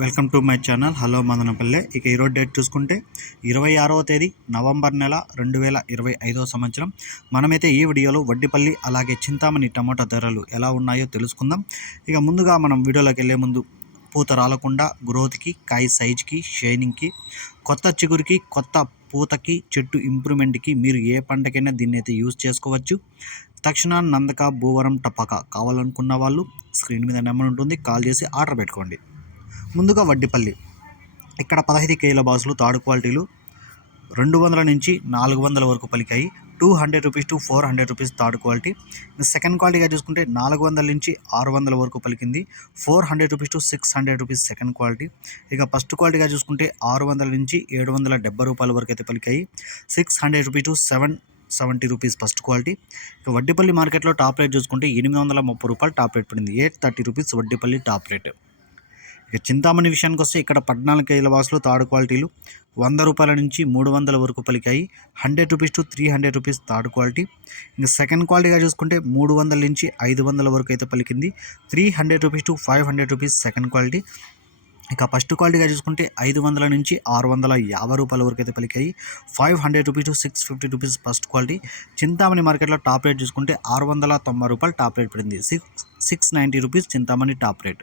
Welcome to my channel. Hello Madanapalle. ఇక ఈరోజు date చూసుకుంటే ఇరవై ఆరవ తేదీ నవంబర్ నెల రెండు వేల ఇరవై ఐదవ సంవత్సరం. మనమైతే ఈ వీడియోలో వడ్డిపల్లి అలాగే చింతామణి టమాటా ధరలు ఎలా ఉన్నాయో తెలుసుకుందాం. ఇక ముందుగా మనం వీడియోలోకి వెళ్ళే ముందు పూత రాలకుండా గ్రోత్కి కాయ సైజ్కి షైనింగ్కి కొత్త చిగురికి కొత్త పూతకి చెట్టు ఇంప్రూవ్మెంట్కి మీరు ఏ పంటకైనా దీన్ని అయితే యూజ్ చేసుకోవచ్చు. తక్షణ నందక భూవరం టపక కావాలనుకున్న వాళ్ళు స్క్రీన్ మీద నెంబర్ ఉంటుంది. కాల్ చేసి ఆర్డర్ పెట్టుకోండి. ముందుగా వడ్డిపల్లి. ఇక్కడ పదహైదు కేజీల బాసులు తాడు క్వాలిటీలు రెండు వందల నుంచి నాలుగు వందల వరకు పలికాయి. Two hundred rupees to four hundred rupees third quality. Second క్వాలిటీగా చూసుకుంటే నాలుగు వందల నుంచి ఆరు వందల వరకు పలికింది. Four hundred rupees to six hundred rupees second quality. ఇక ఫస్ట్ క్వాలిటీగా చూసుకుంటే ఆరు వందల నుంచి ఏడు వందల డెబ్బై రూపాయల వరకు అయితే పలికాయి. Six hundred rupees to seven seventy rupees first quality. ఇక వడ్డీపల్లి మార్కెట్లో టాప్ రేట్ చూసుకుంటే ఎనిమిది వందల ముప్పై రూపాయలు టాప్ రేట్ పడింది. Eight thirty rupees Vaddipalli top rate. ఇక చింతామణి విషయానికి వస్తే ఇక్కడ పద్నాలుగు కేజీల బాక్సులు తాడు క్వాలిటీలు వంద రూపాయల నుంచి మూడు వందల వరకు పలికాయి. Hundred rupees to three hundred rupees third quality. ఇంకా సెకండ్ క్వాలిటీగా చూసుకుంటే మూడు వందల నుంచి ఐదు వందల వరకు అయితే పలికింది. Three hundred rupees to five hundred rupees second quality. ఇక ఫస్ట్ క్వాలిటీగా చూసుకుంటే ఐదు వందల నుంచి ఆరు వందల యాభై రూపాయల వరకు అయితే పలికాయి. Five hundred rupees to six fifty rupees first quality. Chintamani మార్కెట్లో టాప్ రేట్ చూసుకుంటే ఆరు వందల తొంభై రూపాయలు టాప్ రేట్ పడింది. Six six ninety rupees Chintamani top rate.